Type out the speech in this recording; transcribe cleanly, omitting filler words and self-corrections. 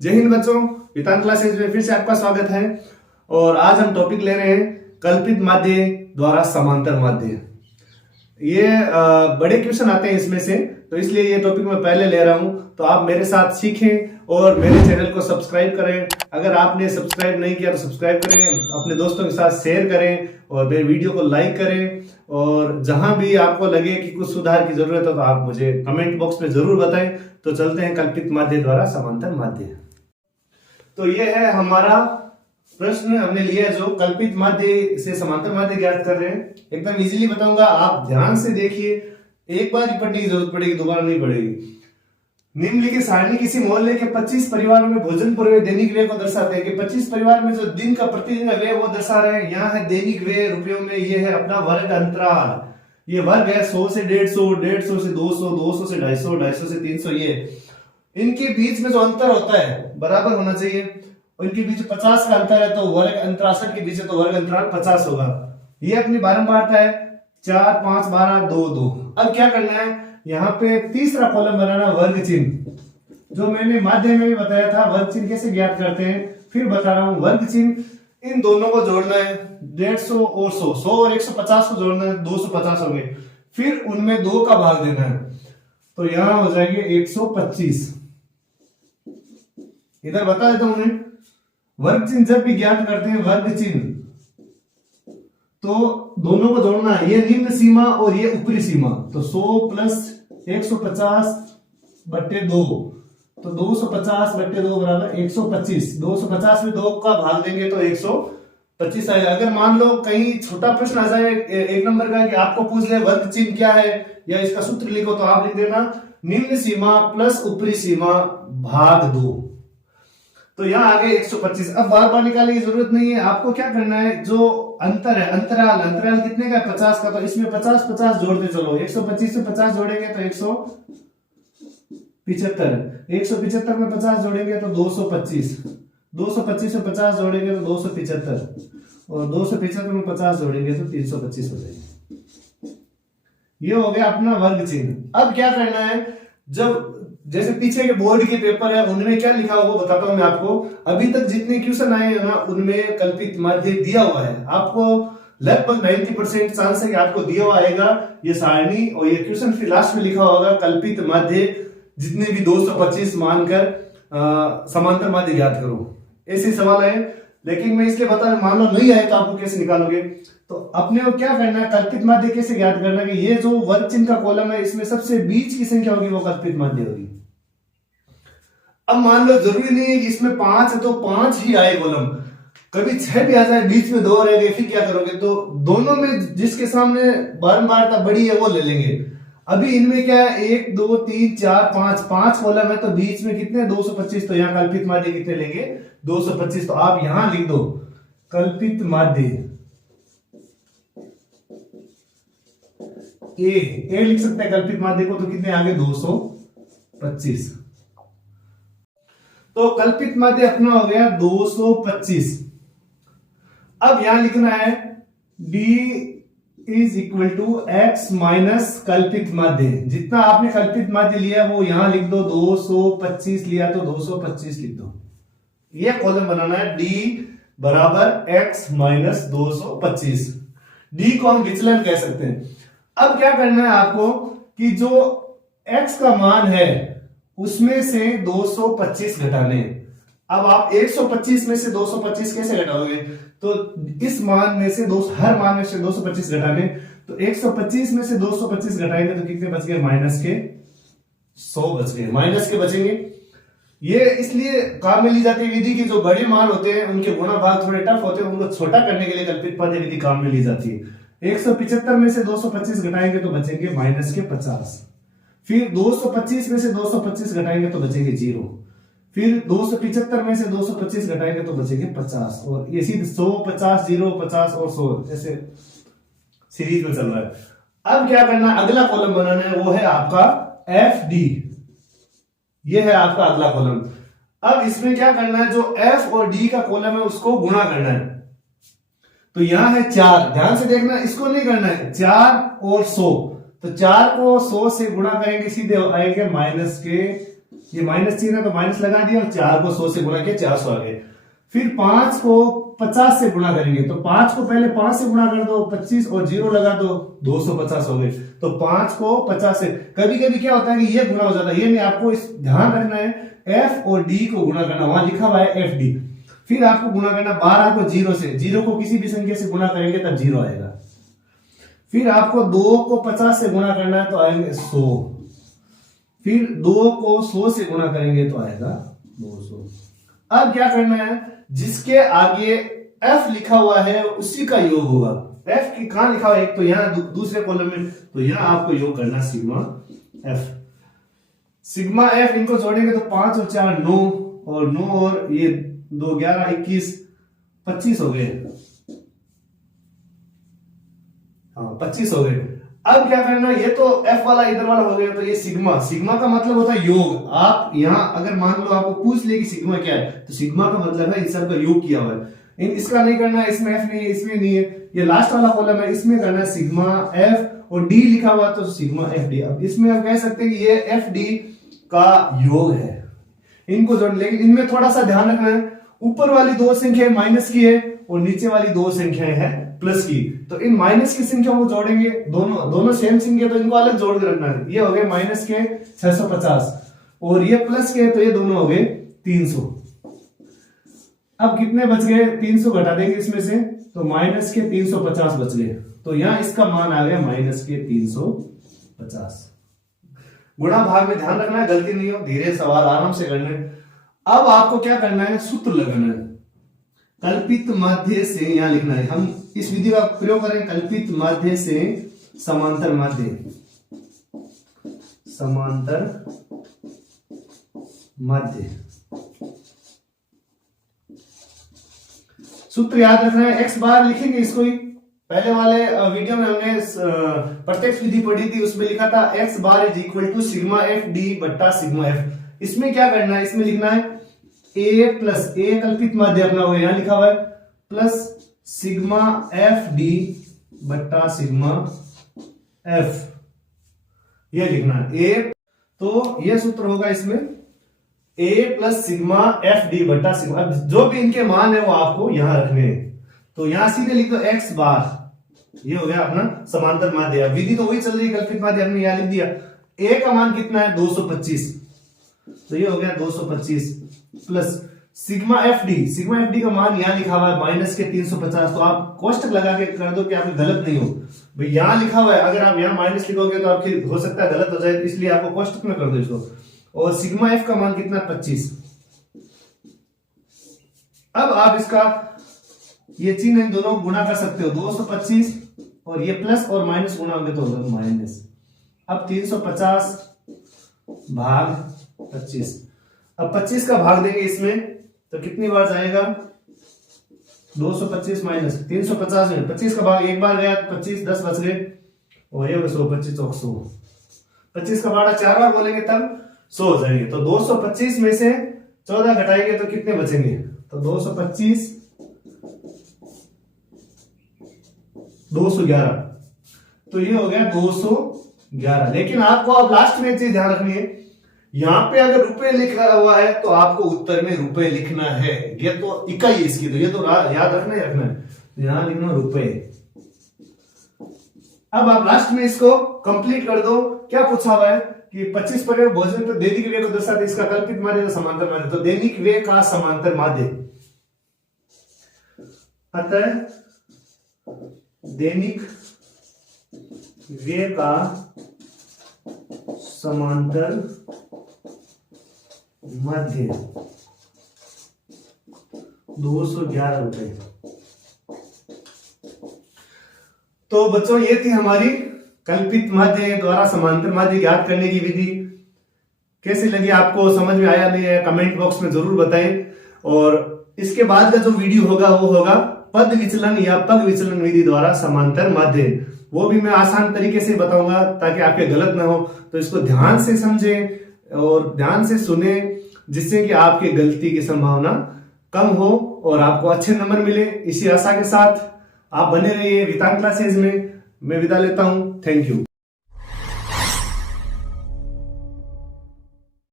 जय हिंद बच्चों, वेदांत क्लासेज में फिर से आपका स्वागत है। और आज हम टॉपिक ले रहे हैं कल्पित माध्य द्वारा समांतर माध्य। ये बड़े क्वेश्चन आते हैं इसमें से, तो इसलिए ये टॉपिक मैं पहले ले रहा हूं। तो आप मेरे साथ सीखें और मेरे चैनल को सब्सक्राइब करें। अगर आपने सब्सक्राइब नहीं किया तो सब्सक्राइब करें, अपने दोस्तों के साथ शेयर करें और मेरे वीडियो को लाइक करें। और जहां भी आपको लगे कि कुछ सुधार की जरूरत हो तो आप मुझे कमेंट बॉक्स में जरूर बताएं। तो चलते हैं कल्पित माध्य द्वारा समांतर माध्य। तो ये है हमारा प्रश्न, हमने लिया जो कल्पित माध्य से समांतर माध्य ज्ञात कर रहे हैं। एकदम इजीली बताऊंगा, आप ध्यान से देखिए। एक बार ही पढ़ने की जरूरत पड़ेगी, दोबारा नहीं पड़ेगी। निम्नलिखित सारणी किसी मोहल्ले के 25 परिवारों में भोजन पूर्व दैनिक व्यय को दर्शाते हैं कि 25 परिवार में जो दिन का प्रतिदिन व्यय वो दर्शा रहे हैं। यहाँ है दैनिक व्यय रुपयों में, ये है अपना वर्ग अंतराल। ये वर्ग है 100 से 150, 150 से 200, 200 से 250, 250 से 300। ये इनके बीच में जो अंतर होता है बराबर होना चाहिए। इनके बीच 50 का अंतर है तो वर्ग अंतराल 60 के बीच है तो वर्ग अंतराल 50 होगा। ये अपनी बारंबारता है 4, 5, 12, 2, 2। अब क्या करना है, यहाँ पे तीसरा कॉलम बनाना, वर्ग चिन्ह। जो मैंने माध्य में भी बताया था, वर्ग चिन्ह कैसे ज्ञात करते हैं फिर बता रहा हूं। वर्ग चिन्ह इन दोनों को जोड़ना है, 150 और 100, 100 और 150 को जोड़ना है, 250 हो गए। फिर उनमें 2 का भाग देना है, तो यहां हो जाएंगे 125। इधर बता देता हूं मैं, वर्ग चिन्ह जब भी ज्ञात करते हैं वर्ग चिन्ह, तो दोनों को जोड़ना है। ये निम्न सीमा और ये ऊपरी सीमा, तो 100 प्लस 150 बट्टे 2, तो 250 बट्टे 2 बराबर 125। 250 में 2 का भाग देंगे तो 125 आएगा। अगर मान लो कहीं छोटा प्रश्न आ जाए एक नंबर का कि आपको पूछ ले वर्ग चिन्ह क्या है या इसका सूत्र लिखो, तो आप लिख देना निम्न सीमा प्लस ऊपरी सीमा भाग 2। तो यहाँ आ गए 125। अब बार बार निकालने की जरूरत नहीं है, आपको क्या करना है, जो अंतर है अंतराल, अंतराल कितने का, 50 का, तो इसमें 50 50 जोड़ते चलो। 125 से 50 जोड़ेंगे तो 175, 175 में 50 जोड़ेंगे तो 225, 225 में 50 जोड़ेंगे तो 275, और 275 में 50 जोड़ेंगे तो 325 हो जाएंगे। ये हो गया अपना वर्ग चिन्ह। अब क्या करना है, जब जैसे पीछे के बोर्ड के पेपर है उनमें क्या लिखा हुआ बताता हूं मैं आपको। अभी तक जितने क्वेश्चन आए हैं ना उनमें कल्पित माध्य दिया हुआ है। आपको लगभग 90% चांस है कि आपको दिया हुआ आएगा ये सारणी, और ये क्वेश्चन फिर लास्ट में लिखा होगा कल्पित माध्य जितने भी 225 मानकर समांतर माध्य ज्ञात करो। ऐसे सवाल है, लेकिन मैं इसलिए बता रहा, मान लो नहीं आए तो आपको कैसे निकालोगे। तो अपने को क्या करना है, कल्पित माध्य कैसे ज्ञात करना है कि ये जो वर्ग चिन्ह का कॉलम है इसमें सबसे बीच की संख्या होगी वो कल्पित माध्य होगी। अब मान लो जरूरी नहीं है कि इसमें 5 है तो 5 ही आए कॉलम, कभी 6 भी आ जाए, बीच में 2 रह गए, फिर क्या करोगे, तो दोनों में जिसके सामने बारंबारता बड़ी है वो ले लेंगे। अभी इनमें क्या है, 1 2 3 4 5, 5 कॉलम है तो बीच में कितने, 225। तो यहाँ कल्पित माध्य कितने लेंगे, 225। तो आप यहां लिख दो कल्पित माध्य ए लिख सकते हैं कल्पित माध्य को, तो कितने आगे 225। तो कल्पित माध्य अपना हो गया 225। अब यहां लिखना है d is equal to x minus कल्पित माध्य। जितना आपने कल्पित माध्य लिया वो यहां लिख दो, 225 लिया तो 225 लिख दो। यह कॉलम बनाना है d बराबर x माइनस 225। d को हम विचलन कह सकते हैं। अब क्या करना है आपको कि जो x का मान है उसमें से 225 घटाने। अब आप 125 में से 225 कैसे घटाओगे, तो इस मान में से हर मान में से 225 घटाने, तो 125 में से 225 घटाएंगे तो कितने बच गए, माइनस के 100 बच गए, माइनस के बचेंगे। ये इसलिए काम में ली जाती है विधि की जो बड़े मान होते हैं उनके गुणा भाग थोड़े टफ होते हैं, उनको छोटा करने के लिए कल्पित माध्य विधि काम में ली जाती है। 175 में से 225 घटाएंगे तो बचेंगे माइनस के 50। फिर 225 में से 225 घटाएंगे तो बचेंगे 0। फिर 275 में से 225 घटाएंगे तो बचेंगे 50। और ये सीधे 100 50 0 50 और 100 ऐसे सीरीज में चल रहा है। अब क्या करना है, अगला कॉलम बनाना है, वो है आपका एफ डी। ये है आपका अगला कॉलम। अब इसमें क्या करना है, जो एफ और डी का कॉलम है उसको गुणा करना है। तो यहां है 4, ध्यान से देखना, इसको नहीं करना है, 4 और 100। तो 4 को 100 से गुणा करेंगे सीधे आएंगे माइनस के ये माइनस चिन्ह है तो माइनस लगा दिया और 4 को 100 से गुणा किया, 400 आ गए। फिर 5 को 50 से गुणा करेंगे तो 5 को पहले 5 से गुणा कर दो, 25 और 0 लगा दो, 250 हो गए। तो 5 को 50 से, कभी कभी क्या होता है कि ये गुणा हो जाता है, ये नहीं, आपको इस ध्यान रखना है f और d को गुणा करना, वहां लिखा हुआ है fd। फिर आपको गुणा करना 12 को 0 से, 0 को किसी भी संख्या से गुणा करेंगे तब 0 आएगा। फिर आपको 2 को 50 से गुणा करना है तो आएंगे 100। फिर 2 को 100 से गुणा करेंगे तो आएगा 200। अब क्या करना है, जिसके आगे f लिखा हुआ है उसी का योग होगा। f की कहां लिखा हुआ है, एक तो यहाँ दूसरे कॉलम में, तो यहाँ आपको योग करना सिग्मा f। सिग्मा f इनको जोड़ेंगे तो 5 और 4 9, और 9 और ये 2 11 21 25 हो गए। हाँ 25 हो गए। अब क्या करना, ये तो f वाला इधर वाला हो गया, तो ये सिग्मा, सिग्मा का मतलब होता है योग। आप यहां अगर मान लो आपको पूछ ले कि सिग्मा क्या है, तो सिग्मा का मतलब है इन सब का योग किया हुआ है। इसका नहीं करना है, इसमें f नहीं है, इसमें नहीं है, ये लास्ट वाला कॉलम है, इसमें करना है सिग्मा f, और d लिखा हुआ तो सिग्मा fd। अब इसमें हम कह सकते हैं कि ये fd का योग है, इनको जोड़। लेकिन इनमें थोड़ा सा ध्यान रखना है, ऊपर वाली 2 संख्याएं माइनस की है और नीचे वाली 2 संख्याएं हैं प्लस की, तो इन माइनस की संख्या को जोड़ेंगे, दोनों सेम संख्या, तो इनको अलग जोड़ के रखना है। ये हो गए माइनस के 650 और ये प्लस के, तो ये दोनों हो गए 300। अब कितने बच गए, 300 घटा देंगे इसमें से, तो माइनस के 350 बच गए। तो यहां इसका मान आ गया माइनस के 350। गुणा भाग में ध्यान रखना है, गलती नहीं हो, धीरे सवाल आराम से करना है। अब आपको क्या करना है, सूत्र लगाना है। कल्पित माध्य से यहां लिखना है, हम इस विधि का प्रयोग करें, कल्पित माध्य से समांतर माध्य, समांतर माध्य। सूत्र याद रखना है, x बार लिखेंगे इसको ही। पहले वाले वीडियो में हमने प्रत्यक्ष विधि पढ़ी थी, उसमें लिखा था x bar is equal to sigma F D बट्टा सिग्मा एफ। इसमें क्या करना है, इसमें लिखना है a प्लस a कल्पित माध्य अपना हुआ यहां लिखा हुआ है, प्लस सिग्मा एफ डी बट्टा सिग्मा एफ, ये लिखना है a। तो ये सूत्र होगा इसमें a plus sigma F D बट्टा सिग्मा। अब जो भी इनके मान है वो आपको यहां रखने हैं, तो यहां सीधे लिख दो x बार, ये हो गया अपना समांतर माध्य। विधि तो वही चल रही है, कल्पित माध्य हमने यहां लिख दिया। a का मान कितना है 225, तो ये हो गया 225 plus sigma F D, sigma F D का मान यहां लिखा हुआ है माइनस के 350। तो आप कोष्टक लगा के कर दो कि आप गलत नहीं हो भाई, यहां लिखा हुआ है, अगर आप यहां माइनस लिखोगे तो आपकी हो सकता है गलत हो जाए, इसलिए आपको कोष्टक में कर दो इसको। और सिग्मा एफ का मान कितना 25। अब आप इसका ये चिन्ह इन दोनों गुणा कर सकते हो, 225 और ये प्लस और माइनस गुणा होंगे तो होगा माइनस। अब 350 भाग 25, अब 25 का भाग देंगे इसमें तो कितनी बार जाएगा, 225 माइनस 350 में 25 का भाग एक बार गया, 25 10 बच गए, और ये 125 100। 25 का भाड़ा 4 बार बोलेंगे तब 100 हो जाएंगे। तो 225 में से 14 घटाएंगे तो कितने बचेंगे, तो 225 211, तो ये हो गया 211। लेकिन आपको अब लास्ट में एक चीज ध्यान रखनी है, यहां पे अगर रुपए लिखा हुआ है तो आपको उत्तर में रुपए लिखना है, ये तो इकाई है इसकी, तो ये तो याद रखना ही रखना है, यहां लिखना रुपए। अब आप लास्ट में इसको कंप्लीट कर दो। क्या पूछा हुआ है कि 25 पर भोजन तो दैनिक व्यय को दर्शाते, इसका कल्पित माध्य तो समांतर माध्य, तो दैनिक व्यय का समांतर माध्य, अतः दैनिक व्यय का समांतर माध्य 211 रुपए। तो बच्चों ये थी हमारी कल्पित माध्य द्वारा समांतर माध्य ज्ञात करने की विधि। कैसी लगी आपको, समझ में आया नहीं है, कमेंट बॉक्स में जरूर बताएं। और इसके बाद का जो वीडियो होगा वो होगा पद विचलन या पग विचलन विधि द्वारा समांतर माध्य, वो भी मैं आसान तरीके से बताऊंगा ताकि आपके गलत ना हो। तो इसको ध्यान से समझें और ध्यान से सुने, जिससे कि आपकी गलती की संभावना कम हो और आपको अच्छे नंबर मिले। इसी आशा के साथ आप बने रहिए वेदांत क्लासेज में। मैं विदा लेता हूं, थैंक यू।